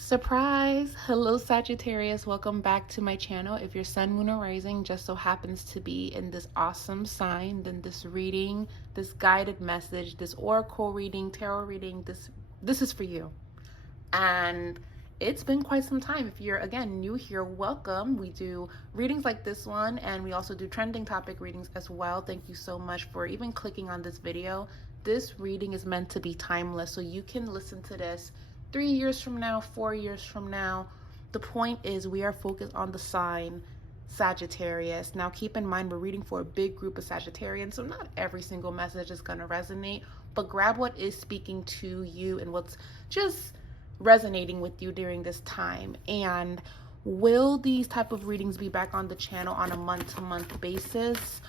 Surprise! Hello Sagittarius, welcome back to my channel. If your sun, moon, or rising just so happens to be in this awesome sign, then this reading, this guided message, this oracle reading, tarot reading, this is for you. And it's been quite some time. If you're again new here, welcome. We do readings like this one, and we also do trending topic readings as well. Thank you so much for even clicking on this video. This reading is meant to be timeless, so you can listen to this 3 years from now, 4 years from now. The point is we are focused on the sign Sagittarius. Now keep in mind we're reading for a big group of Sagittarians, so not every single message is going to resonate, but grab what is speaking to you and what's just resonating with you during this time. And will these type of readings be back on the channel on a month-to-month basis?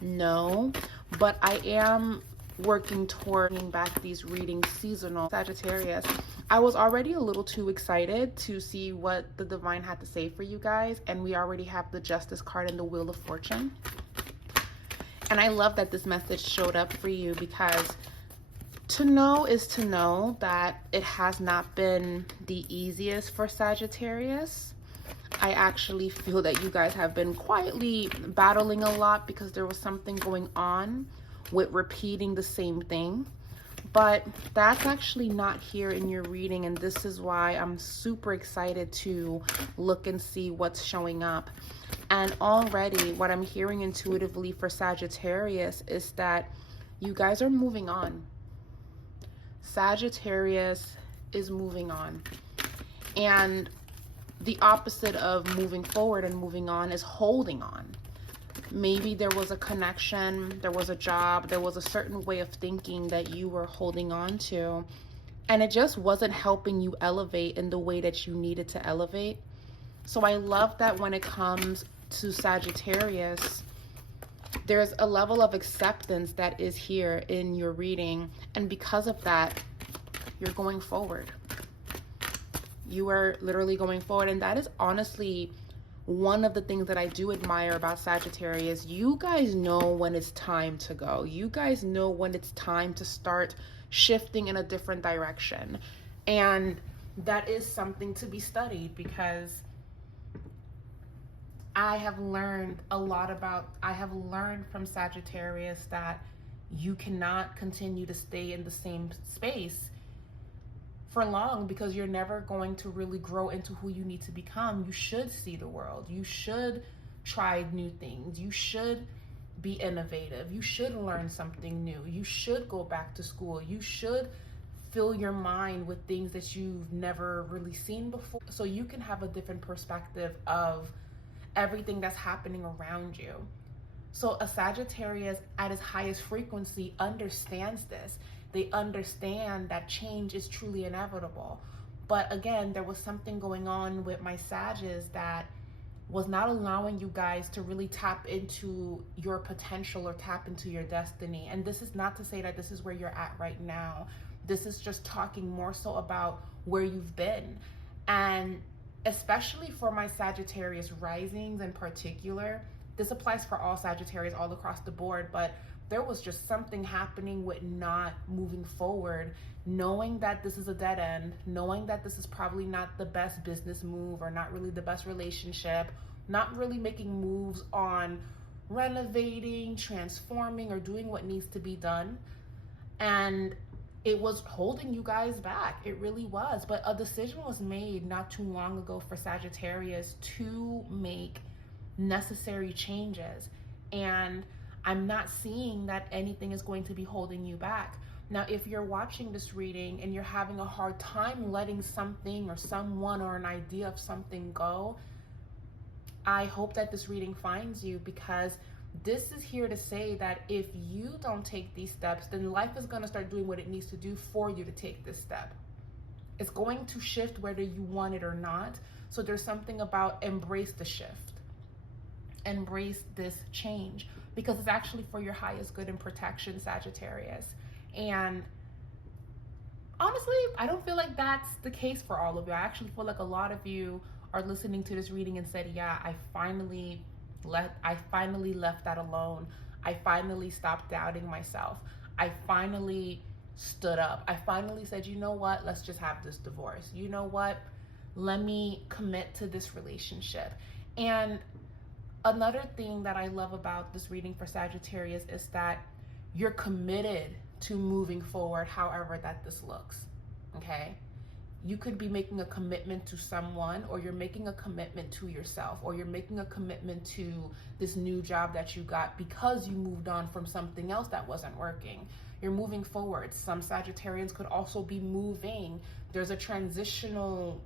No, but I am working toward bringing back these readings seasonal. Sagittarius, I was already a little too excited to see what the divine had to say for you guys, and we already have the Justice card and the Wheel of Fortune. And I love that this message showed up for you, because to know is to know that it has not been the easiest for Sagittarius. I actually feel that you guys have been quietly battling a lot because there was something going on with repeating the same thing. But that's actually not here in your reading, and this is why I'm super excited to look and see what's showing up. And already what I'm hearing intuitively for Sagittarius is that you guys are moving on. Sagittarius is moving on. And the opposite of moving forward and moving on is holding on. Maybe there was a connection, there was a job, there was a certain way of thinking that you were holding on to, and it just wasn't helping you elevate in the way that you needed to elevate. So I love that when it comes to Sagittarius, there's a level of acceptance that is here in your reading, and because of that, you're going forward. You are literally going forward, and that is honestly one of the things that I do admire about Sagittarius. You guys know when it's time to go. You guys know when it's time to start shifting in a different direction. And that is something to be studied, because I have learned from Sagittarius that you cannot continue to stay in the same space for long, because you're never going to really grow into who you need to become. You should see the world. You should try new things. You should be innovative. You should learn something new. You should go back to school. You should fill your mind with things that you've never really seen before, so you can have a different perspective of everything that's happening around you. So a Sagittarius at its highest frequency understands this. They understand that change is truly inevitable. But again, there was something going on with my Sages that was not allowing you guys to really tap into your potential or tap into your destiny. And this is not to say that this is where you're at right now. This is just talking more so about where you've been. And especially for my Sagittarius risings in particular, this applies for all Sagittarius all across the board, but there was just something happening with not moving forward, knowing that this is a dead end, knowing that this is probably not the best business move or not really the best relationship, not really making moves on renovating, transforming, or doing what needs to be done. And it was holding you guys back. It really was. But a decision was made not too long ago for Sagittarius to make necessary changes. And I'm not seeing that anything is going to be holding you back. Now, if you're watching this reading and you're having a hard time letting something or someone or an idea of something go, I hope that this reading finds you, because this is here to say that if you don't take these steps, then life is going to start doing what it needs to do for you to take this step. It's going to shift whether you want it or not. So there's something about embrace the shift. Embrace this change, because it's actually for your highest good and protection, Sagittarius. And honestly, I don't feel like that's the case for all of you. I actually feel like a lot of you are listening to this reading and said, yeah, I finally left that alone. I finally stopped doubting myself. I finally stood up. I finally said, you know what? Let's just have this divorce. You know what? Let me commit to this relationship. And another thing that I love about this reading for Sagittarius is that you're committed to moving forward however that this looks, okay? You could be making a commitment to someone, or you're making a commitment to yourself, or you're making a commitment to this new job that you got because you moved on from something else that wasn't working. You're moving forward. Some Sagittarians could also be moving. There's a transitional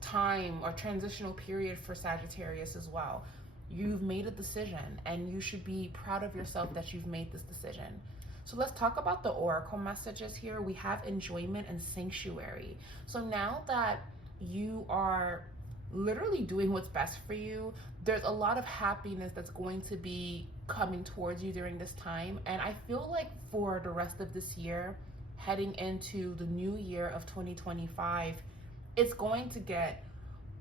time or transitional period for Sagittarius as well. You've made a decision, and you should be proud of yourself that you've made this decision. So let's talk about the oracle messages here. We have enjoyment and sanctuary. So now that you are literally doing what's best for you, there's a lot of happiness that's going to be coming towards you during this time. And I feel like for the rest of this year, heading into the new year of 2025, it's going to get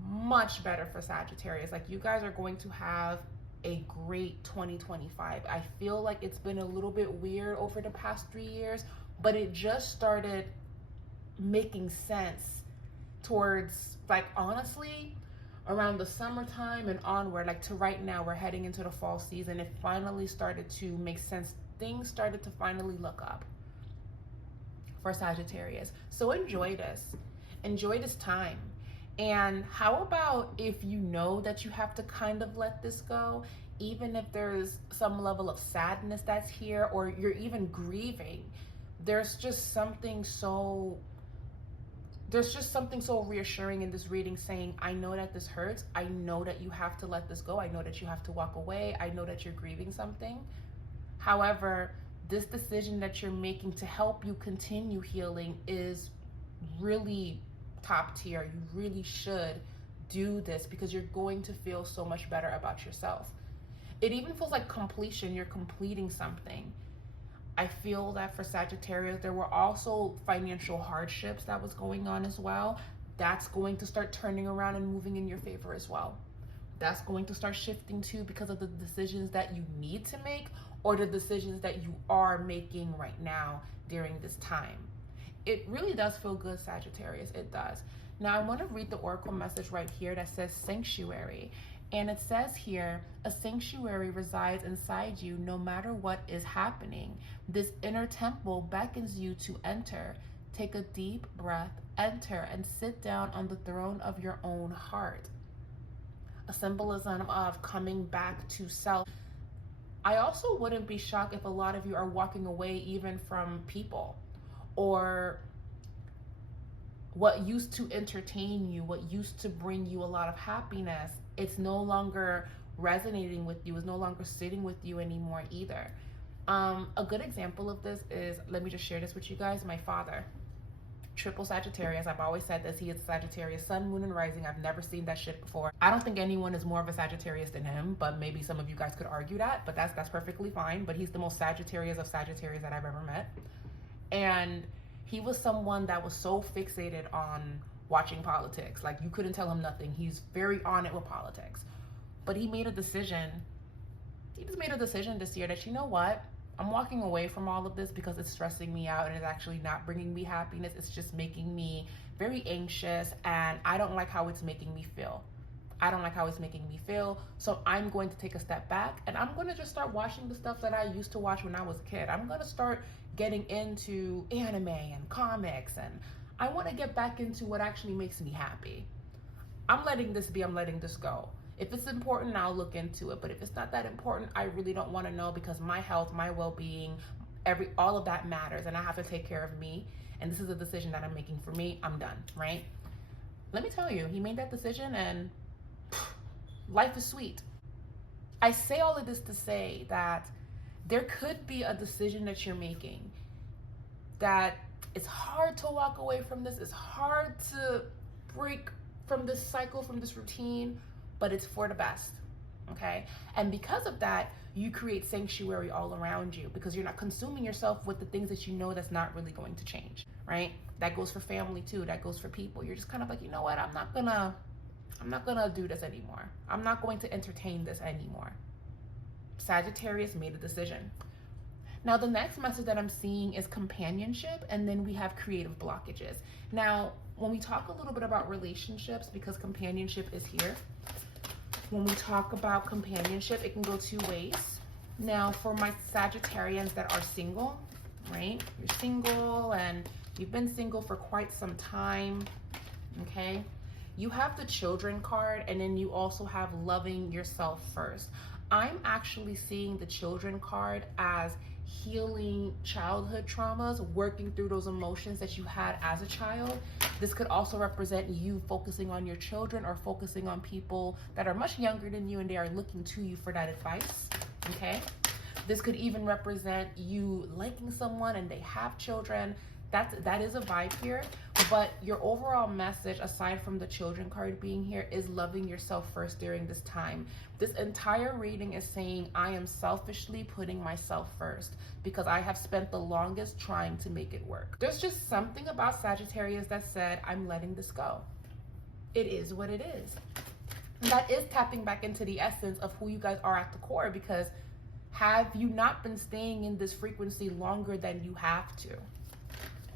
much better for Sagittarius. Like, you guys are going to have a great 2025. I feel like it's been a little bit weird over the past 3 years, but it just started making sense towards, like, honestly, around the summertime and onward, like to right now, we're heading into the fall season. It finally started to make sense. Things started to finally look up for Sagittarius. So enjoy this time. And how about if you know that you have to kind of let this go, even if there's some level of sadness that's here, or you're even grieving, there's just something so reassuring in this reading saying, I know that this hurts. I know that you have to let this go. I know that you have to walk away. I know that you're grieving something. However, this decision that you're making to help you continue healing is really top tier. You really should do this because you're going to feel so much better about yourself. It even feels like completion. You're completing something. I feel that for Sagittarius, there were also financial hardships that was going on as well. That's going to start turning around and moving in your favor as well. That's going to start shifting too because of the decisions that you need to make, or the decisions that you are making right now during this time. It really does feel good, Sagittarius. It does. Now, I want to read the oracle message right here that says sanctuary. And it says here, a sanctuary resides inside you no matter what is happening. This inner temple beckons you to enter. Take a deep breath, enter, and sit down on the throne of your own heart. A symbolism of coming back to self. I also wouldn't be shocked if a lot of you are walking away even from people, or what used to entertain you, what used to bring you a lot of happiness. It's no longer resonating with you, it's no longer sitting with you anymore either. A good example of this is, let me just share this with you guys. My father, triple Sagittarius. I've always said this. He is Sagittarius, sun, moon, and rising. I've never seen that shit before. I don't think anyone is more of a Sagittarius than him, but maybe some of you guys could argue that, but that's perfectly fine. But he's the most Sagittarius of Sagittarius that I've ever met. And he was someone that was so fixated on watching politics. Like, you couldn't tell him nothing. He's very on it with politics. But he made a decision. He just made a decision this year that, you know what? I'm walking away from all of this because it's stressing me out and it's actually not bringing me happiness. It's just making me very anxious, and I don't like how it's making me feel. So I'm going to take a step back, and I'm going to just start watching the stuff that I used to watch when I was a kid. I'm going to start getting into anime and comics, and I want to get back into what actually makes me happy. I'm letting this go. If it's important, I'll look into it. But if it's not that important, I really don't want to know, because my health, my well-being, all of that matters, and I have to take care of me. And this is a decision that I'm making for me. I'm done, right? Let me tell you, he made that decision, and life is sweet. I say all of this to say that there could be a decision that you're making that it's hard to walk away from this. It's hard to break from this cycle, from this routine, but it's for the best, okay? And because of that, you create sanctuary all around you, because you're not consuming yourself with the things that you know that's not really going to change, right? That goes for family too. That goes for people. You're just kind of like, you know what? I'm not gonna do this anymore. I'm not going to entertain this anymore. Sagittarius made a decision. Now, the next message that I'm seeing is companionship, and then we have creative blockages. Now, when we talk a little bit about relationships, because companionship is here, when we talk about companionship, it can go two ways. Now, for my Sagittarians that are single, right? You're single and you've been single for quite some time, okay? You have the children card, and then you also have loving yourself first. I'm actually seeing the children card as healing childhood traumas, working through those emotions that you had as a child. This could also represent you focusing on your children or focusing on people that are much younger than you and they are looking to you for that advice, okay? This could even represent you liking someone and they have children. That is a vibe here, but your overall message, aside from the children card being here, is loving yourself first during this time. This entire reading is saying, I am selfishly putting myself first because I have spent the longest trying to make it work. There's just something about Sagittarius that said, I'm letting this go. It is what it is. And that is tapping back into the essence of who you guys are at the core, because have you not been staying in this frequency longer than you have to?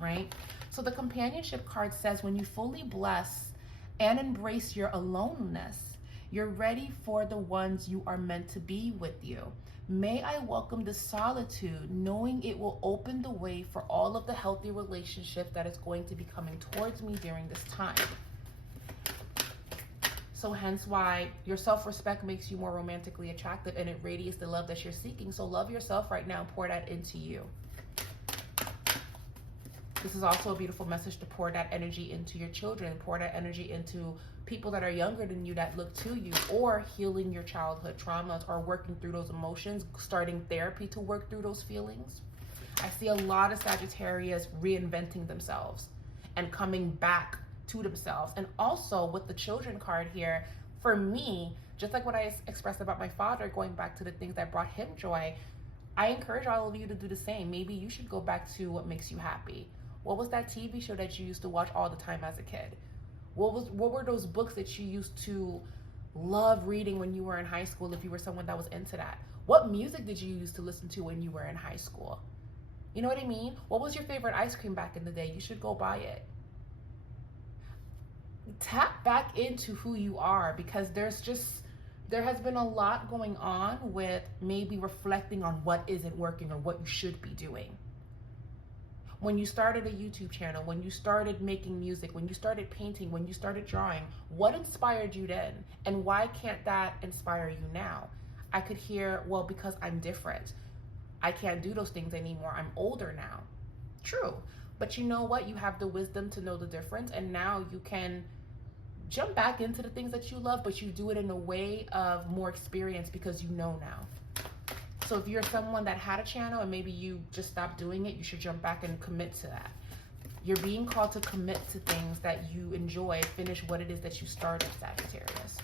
Right? So the companionship card says, when you fully bless and embrace your aloneness, you're ready for the ones you are meant to be with you. May I welcome the solitude, knowing it will open the way for all of the healthy relationship that is going to be coming towards me during this time. So hence why your self-respect makes you more romantically attractive, and it radiates the love that you're seeking. So love yourself right now and pour that into you. This is also a beautiful message to pour that energy into your children, pour that energy into people that are younger than you that look to you, or healing your childhood traumas, or working through those emotions, starting therapy to work through those feelings. I see a lot of Sagittarius reinventing themselves and coming back to themselves. And also with the children card here, for me, just like what I expressed about my father, going back to the things that brought him joy, I encourage all of you to do the same. Maybe you should go back to what makes you happy. What was that TV show that you used to watch all the time as a kid? What were those books that you used to love reading when you were in high school, if you were someone that was into that? What music did you used to listen to when you were in high school? You know what I mean? What was your favorite ice cream back in the day? You should go buy it. Tap back into who you are, because there has been a lot going on with maybe reflecting on what isn't working or what you should be doing. When you started a YouTube channel, when you started making music, when you started painting, when you started drawing, what inspired you then? And why can't that inspire you now? I could hear, well, because I'm different. I can't do those things anymore. I'm older now. True. But you know what? You have the wisdom to know the difference, and now you can jump back into the things that you love, but you do it in a way of more experience because you know now. So if you're someone that had a channel and maybe you just stopped doing it, you should jump back and commit to that. You're being called to commit to things that you enjoy, finish what it is that you started, Sagittarius.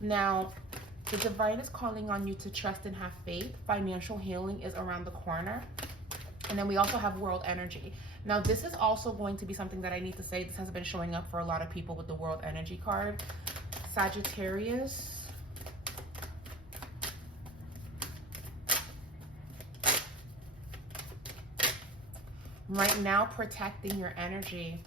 Now, the divine is calling on you to trust and have faith. Financial healing is around the corner. And then we also have world energy. Now, this is also going to be something that I need to say. This has been showing up for a lot of people with the world energy card. Sagittarius. Right now, protecting your energy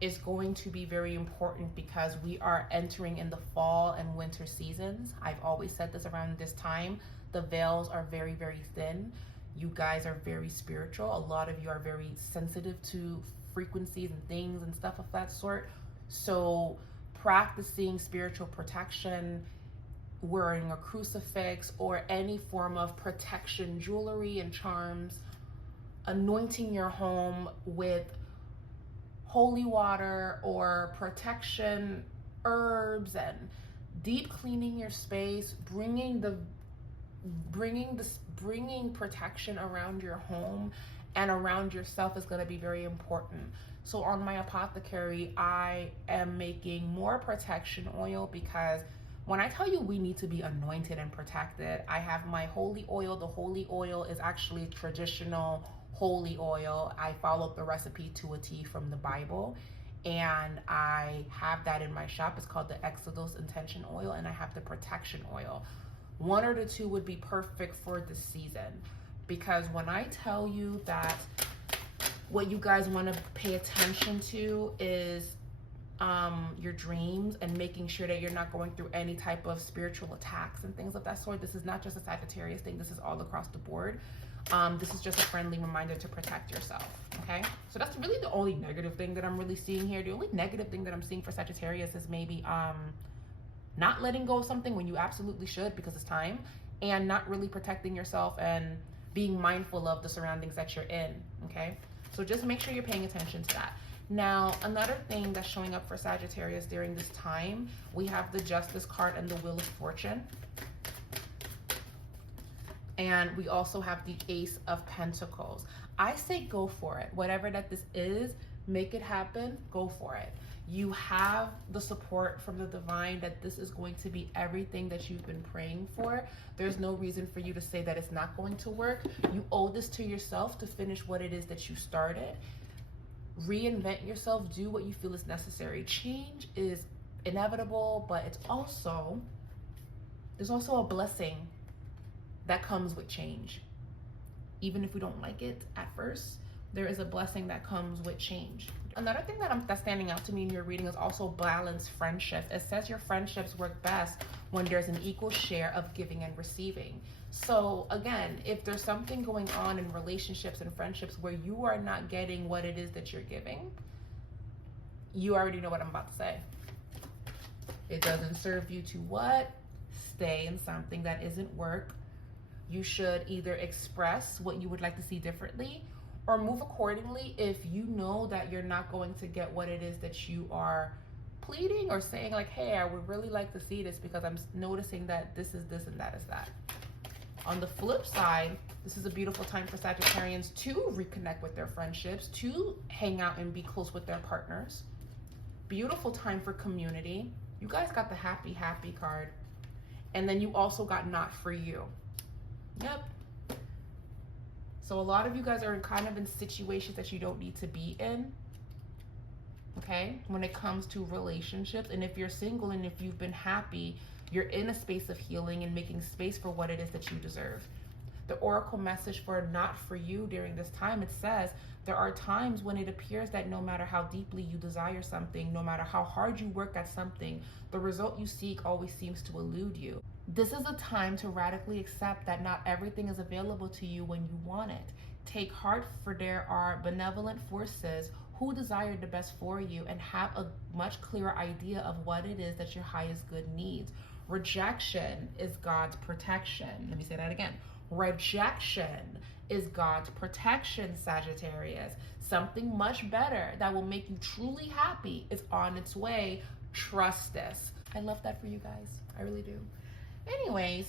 is going to be very important because we are entering in the fall and winter seasons. I've always said this around this time. The veils are very, very thin. You guys are very spiritual. A lot of you are very sensitive to frequencies and things and stuff of that sort. So practicing spiritual protection, wearing a crucifix or any form of protection jewelry and charms, anointing your home with holy water or protection herbs, and deep cleaning your space, bringing protection around your home and around yourself is going to be very important. So on my Apothecary, I am making more protection oil, because when I tell you we need to be anointed and protected, I have my holy oil. The holy oil is actually traditional holy oil. I followed the recipe to a T from the Bible, and I have that in my shop. It's called the Exodus Intention Oil, and I have the protection oil. One or the two would be perfect for this season, because when I tell you that what you guys want to pay attention to is your dreams and making sure that you're not going through any type of spiritual attacks and things of that sort. This is not just a Sagittarius thing. This is all across the board. This is just a friendly reminder to protect yourself, okay? So that's really the only negative thing that I'm really seeing here. The only negative thing that I'm seeing for Sagittarius is maybe not letting go of something when you absolutely should because it's time, and not really protecting yourself and being mindful of the surroundings that you're in, okay? So just make sure you're paying attention to that. Now, another thing that's showing up for Sagittarius during this time, we have the Justice card and the Wheel of Fortune. And we also have the Ace of Pentacles. I say go for it. Whatever that this is, make it happen, go for it. You have the support from the divine that this is going to be everything that you've been praying for. There's no reason for you to say that it's not going to work. You owe this to yourself to finish what it is that you started. Reinvent yourself, do what you feel is necessary. Change is inevitable, but it's also, there's also a blessing that comes with change. Even if we don't like it at first, there is a blessing that comes with change. Another thing that's standing out to me in your reading is also balanced friendships. It says your friendships work best when there's an equal share of giving and receiving. So again, if there's something going on in relationships and friendships where you are not getting what it is that you're giving, you already know what I'm about to say. It doesn't serve you to what? Stay in something that isn't work. You should either express what you would like to see differently or move accordingly if you know that you're not going to get what it is that you are pleading or saying, like, hey, I would really like to see this because I'm noticing that this is this and that is that. On the flip side, this is a beautiful time for Sagittarians to reconnect with their friendships, to hang out and be close with their partners. Beautiful time for community. You guys got the happy, happy card. And then you also got not for you. Yep. So a lot of you guys are kind of in situations that you don't need to be in, okay, when it comes to relationships. And if you're single and if you've been happy, you're in a space of healing and making space for what it is that you deserve. The oracle message for not for you during this time, it says, there are times when it appears that no matter how deeply you desire something, no matter how hard you work at something, the result you seek always seems to elude you. This is a time to radically accept that not everything is available to you when you want it. Take heart, for there are benevolent forces who desire the best for you and have a much clearer idea of what it is that your highest good needs. Rejection is God's protection. Let me say that again. Rejection is God's protection, Sagittarius. Something much better that will make you truly happy is on its way. Trust this. I love that for you guys. I really do. Anyways,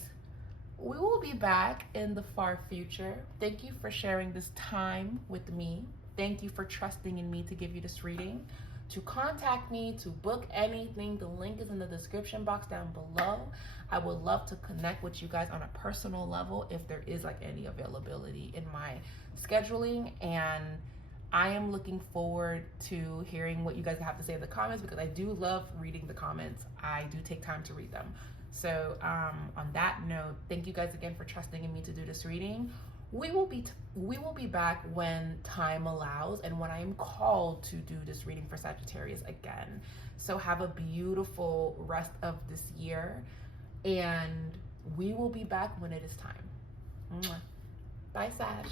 we will be back in the far future. Thank you for sharing this time with me. Thank you for trusting in me to give you this reading. To contact me, to book anything, the link is in the description box down below. I would love to connect with you guys on a personal level if there is like any availability in my scheduling. And I am looking forward to hearing what you guys have to say in the comments because I do love reading the comments. I do take time to read them. So on that note, thank you guys again for trusting in me to do this reading. We will be back when time allows and when I am called to do this reading for Sagittarius again. So have a beautiful rest of this year, and we will be back when it is time. Bye, Sag.